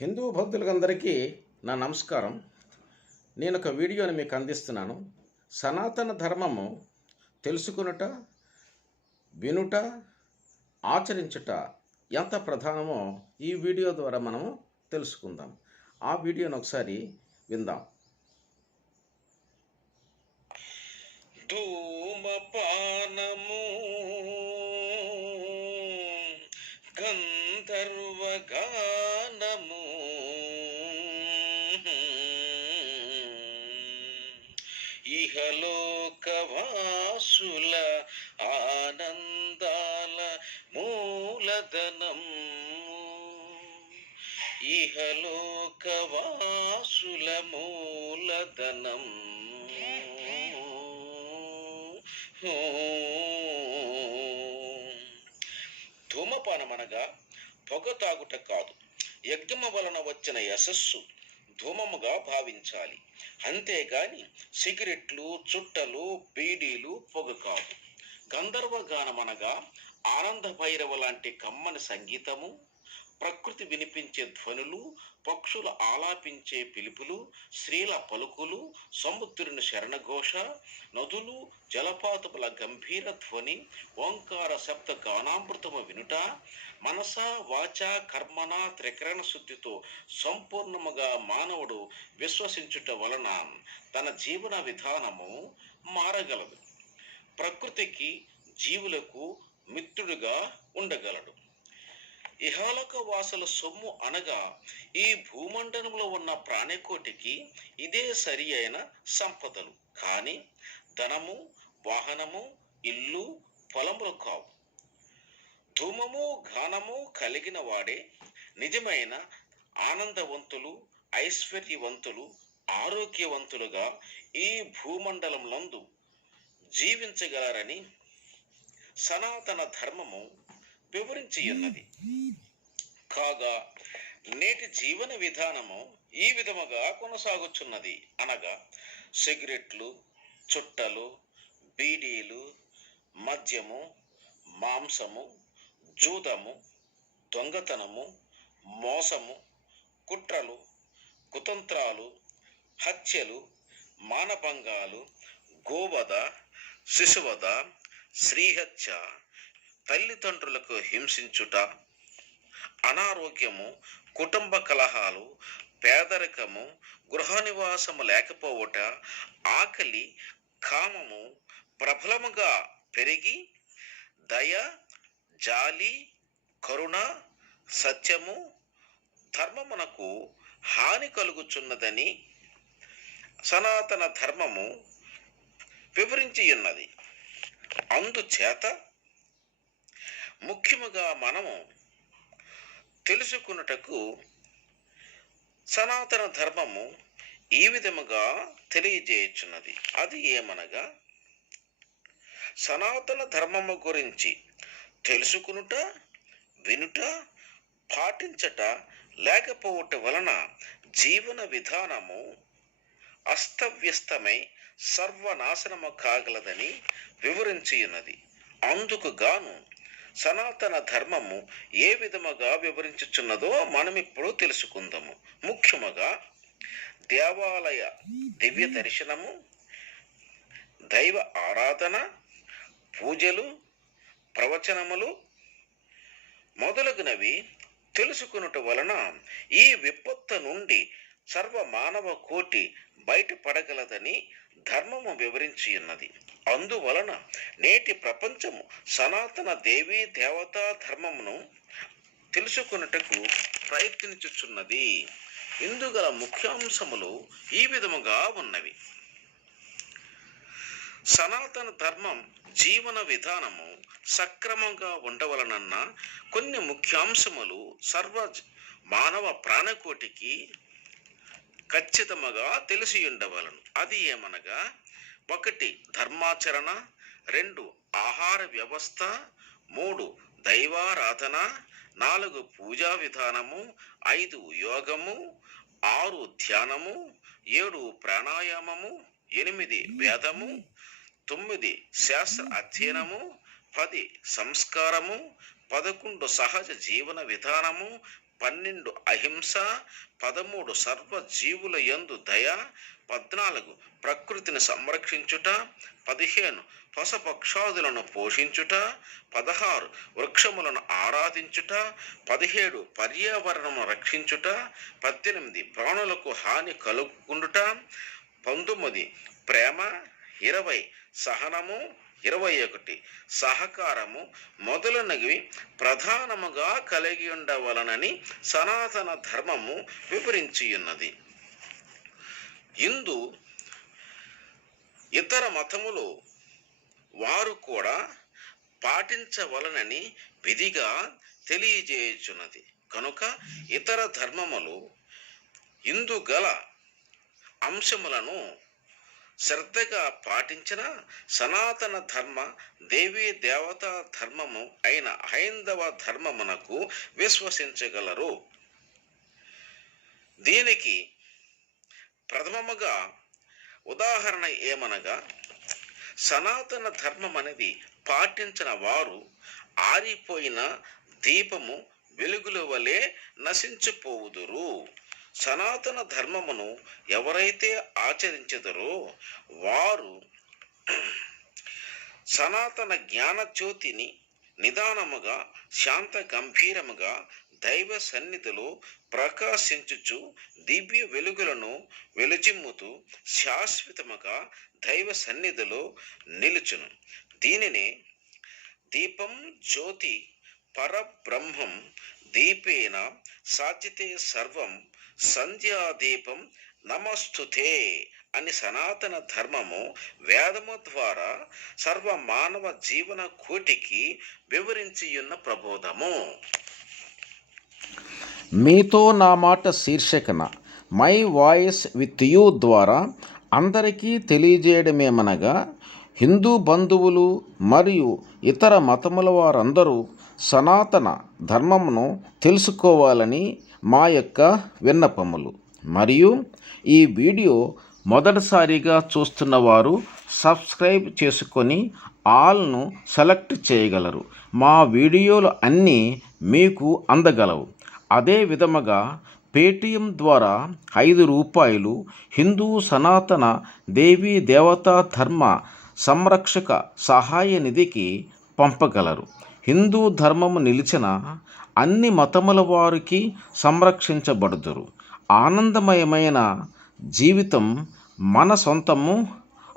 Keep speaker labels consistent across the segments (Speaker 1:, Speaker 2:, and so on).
Speaker 1: హిందూ భక్తులందరికీ నా నమస్కారం. నేను ఒక వీడియోని మీకు అందిస్తున్నాను. సనాతన ధర్మము తెలుసుకునుట వినుట ఆచరించుట ఎంత ప్రధానమో ఈ వీడియో ద్వారా మనము తెలుసుకుందాం. ఆ వీడియోని ఒకసారి విందాం.
Speaker 2: ధూమపానము ఇహలోకవాసుల ఆనందాల మూలధనం ఇహలోకవాసుల మూలధనం ధూమపానం అనగా పొగ తాగుట కాదు. యజ్ఞము వలన వచ్చిన యశస్సు ధూమముగా భావించాలి. అంతేగాని సిగరెట్లు చుట్టలు బీడీలు పొగ కాదు గంధర్వ గానమనగా ఆనంద భైరవ లాంటి కమ్మని సంగీతము ప్రకృతి వినిపించే ధ్వనులు పక్షుల ఆలాపించే పిలుపులు స్త్రీల పలుకులు సముద్రుని శరణఘోష నదులు జలపాతముల గంభీర ధ్వని ఓంకార శబ్ద గానామృతము వినుట మనస వాచ కర్మణ త్రికరణ శుద్ధితో సంపూర్ణముగా మానవుడు విశ్వసించుట వలన తన జీవన విధానము మారగలదు. ప్రకృతికి జీవులకు మిత్రుడుగా ఉండగలడు. ఇహాలక వాసుల సొమ్ము అనగా ఈ భూమండలంలో ఉన్న ప్రాణికోటికి ఇదే సరి అయిన సంపదలు. కానీ ధనము వాహనము ఇల్లు పొలములు కావు. ధూమము ఘానము కలిగిన వాడే నిజమైన ఆనందవంతులు ఐశ్వర్యవంతులు ఆరోగ్యవంతులుగా ఈ భూమండలంలందు జీవించగలరని సనాతన ధర్మము వివరించి ఉన్నది కాగా నేటి జీవన విధానము ఈ విధముగా కొనసాగుచున్నది. అనగా సిగరెట్లు చుట్టలు బీడీలు మద్యము మాంసము జూదము దొంగతనము మోసము కుట్రలు కుతంత్రాలు హత్యలు మానభంగాలు గోవధ శిశువధ శ్రీహత్య తల్లిదండ్రులకు హింసించుట అనారోగ్యము కుటుంబ కలహాలు పేదరికము గృహ నివాసము లేకపోవుట ఆకలి కామము ప్రబలముగా పెరిగి దయ జాలి కరుణ సత్యము ధర్మమునకు హాని కలుగుచున్నదని సనాతన ధర్మము వివరించి ఉన్నది. అందుచేత ముఖ్యముగా మనము తెలుసుకున్నటకు సనాతన ధర్మము ఈ విధముగా తెలియజేయుచున్నది. అది ఏమనగా సనాతన ధర్మము గురించి తెలుసుకునుట వినుట పాటించట లేకపోవట వలన జీవన విధానము అస్తవ్యస్తమై సర్వనాశనము కాగలదని వివరించి ఉన్నది అందుకు గాను సనాతన ధర్మము ఏ విధముగా వివరించుచున్నదో మనం ఇప్పుడు తెలుసుకుందాము. ముఖ్యముగా దేవాలయ దివ్య దర్శనము దైవ ఆరాధన పూజలు ప్రవచనములు మొదలగునవి తెలుసుకునుట వలన ఈ విపత్తు నుండి సర్వ మానవ కోటి బయటపడగలదని ధర్మము వివరించి ఉన్నది. అందువలన నేటి ప్రపంచము సనాతన దేవీ దేవతా ధర్మమును తెలుసుకున్నటకు ప్రయత్నించుచున్నది. ఇందుగల ముఖ్యాంశములు ఈ విధముగా ఉన్నవి. సనాతన ధర్మం జీవన విధానము సక్రమంగా ఉండవలనన్న కొన్ని ముఖ్యాంశములు సర్వ మానవ ప్రాణకోటికి ఖచ్చితముగా తెలిసి ఉండవలను అది ఏమనగా ఒకటి ధర్మాచరణ రెండు ఆహార వ్యవస్థ మూడు దైవారాధన నాలుగు పూజా విధానము ఐదు యోగము ఆరు ధ్యానము ఏడు ప్రాణాయామము ఎనిమిది వేదము తొమ్మిది శాస్త్ర అధ్యయనము పది సంస్కారము పదకొండు సహజ జీవన విధానము పన్నెండు అహింస పదమూడు సర్వ జీవుల యందు దయ పద్నాలుగు ప్రకృతిని సంరక్షించుట పదిహేను పశుపక్షాదులను పోషించుట పదహారు వృక్షములను ఆరాధించుట పదిహేడు పర్యావరణము రక్షించుట పద్దెనిమిది ప్రాణులకు హాని కలుగుకుండుట పంతొమ్మిది ప్రేమ ఇరవై సహనము ఇరవై ఒకటి. సహకారము మొదలనవి ప్రధానముగా కలిగి ఉండవలనని సనాతన ధర్మము వివరించియున్నది. ఇందు ఇతర మతములు వారు కూడా పాటించవలనని విధిగా తెలియజేయుచున్నది. కనుక ఇతర ధర్మములు ఇందు గల అంశములను శ్రద్ధగా పాటించిన సనాతన ధర్మ దేవీ దేవతా ధర్మము అయిన హైందవ ధర్మమునకు విశ్వసించగలరు. దీనికి ప్రథమముగా ఉదాహరణ ఏమనగా సనాతన ధర్మం అనేది పాటించిన వారు ఆరిపోయిన దీపము వెలుగుల వలె నశించిపోవుదురు. సనాతన ధర్మమును ఎవరైతే ఆచరించదరో వారు సనాతన జ్ఞాన జ్యోతిని నిదానముగా శాంత గంభీరముగా దైవ సన్నిధిలో ప్రకాశించుచు దివ్య వెలుగులను వెలుచిమ్ముతూ శాశ్వతముగా దైవ సన్నిధిలో నిలుచును. దీనినే దీపం జ్యోతి పరబ్రహ్మం దీపేన సాధ్యతే సర్వం సంధ్యాదీపం నమస్తుతే అని సనాతన ధర్మము వేదము ద్వారా సర్వ మానవ జీవన కోటికి వివరించియున్న ప్రబోధము.
Speaker 1: మీతో నా మాట శీర్షికన మై వాయిస్ విత్ యూ ద్వారా అందరికీ తెలియజేయడమేమనగా హిందూ బంధువులు మరియు ఇతర మతముల వారందరూ సనాతన ధర్మమును తెలుసుకోవాలని మా యొక్క విన్నపములు. మరియు ఈ వీడియో మొదటిసారిగా చూస్తున్న వారు సబ్స్క్రైబ్ చేసుకొని ఆల్ను సెలెక్ట్ చేయగలరు. మా వీడియోలు అన్నీ మీకు అందగలవు. అదే విధముగా పేటిఎం ద్వారా ఐదు రూపాయలు హిందూ సనాతన దేవీ దేవతా ధర్మ సంరక్షక సహాయ నిధికి పంపగలరు. హిందూ ధర్మము నిలిచిన అన్ని మతముల వారికి సంరక్షించబడుదురు. ఆనందమయమైన జీవితం మన సొంతము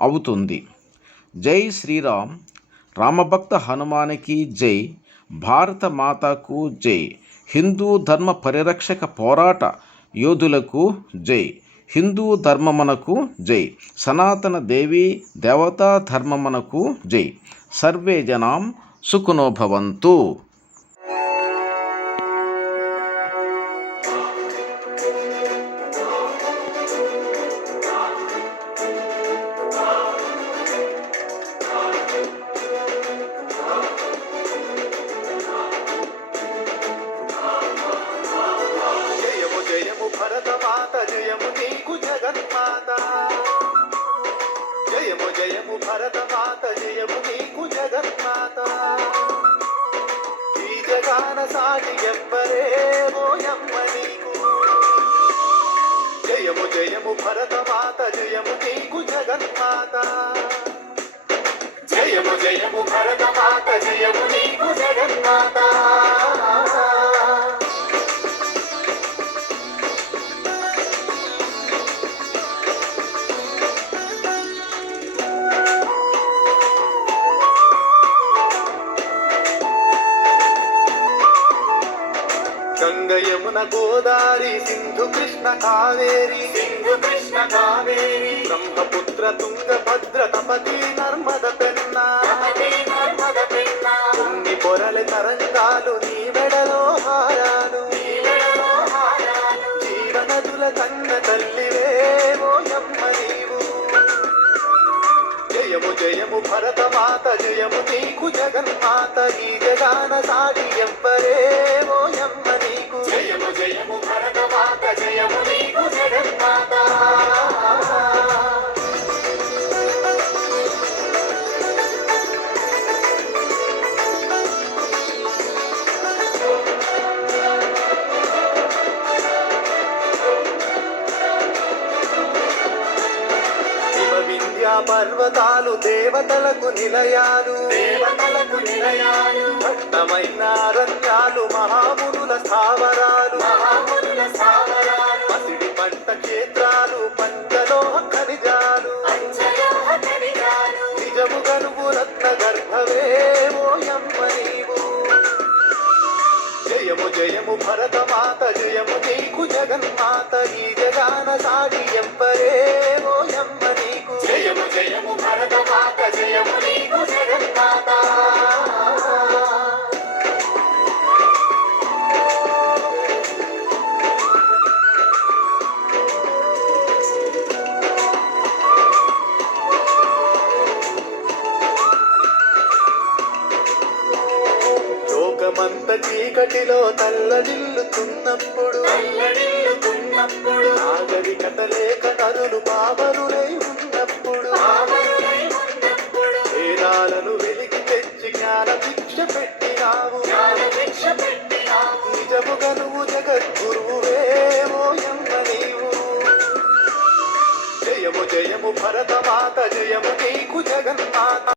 Speaker 1: అవుతుంది. జై శ్రీరామ్. రామభక్త హనుమానికి జై. భారత మాతకు జై. హిందూ ధర్మ పరిరక్షక పోరాట యోధులకు జై. హిందూ ధర్మమునకు జై. సనాతన దేవి దేవతా ధర్మమునకు జై. సర్వే జనాం సుఖనో
Speaker 3: జయము భరత మాత జయము నీకు జగన్మాత గోదారి సింధు కృష్ణ కావేరి. సింధు కృష్ణ కావేరి. బ్రహ్మపుత్ర తుంగ భద్ర తపతి నర్మద పెన్న. నర్మద పెన్న. కొన్ని పొరల తరంగాలు నీ మెడలో హారాలు. జీవనదుల కన్న తల్లివే ఓయమ్మ నీవు. జయము జయము భరతమాత జయము నీకు జగన్మాత ఈ జగాన సాటి ఎవ్వరే ఓయమ్మ జయము జయము భరత మాత జయము నీకు జగన్మాత. పర్వతాలు దేవతలకు నిలయాలు. దేవతలకు నిలయాలు. భక్తమైన అరణ్యాలు మహామునుల స్థావరాలు. మహామునుల స్థావరాలు. పసిడి పంట క్షేత్రాలు పంచలోహ ఉండలేక లేక నరులు పామరులై ఉన్నప్పుడు వేదాలను వెలిగి తెచ్చి జ్ఞాన భిక్ష పెట్టినావు. జ్ఞాన భిక్ష పెట్టినావు నిజముగా నువ్వు జగద్గురువే ఓయమ్మ నీవు. జయము జయము భరతమాత జయము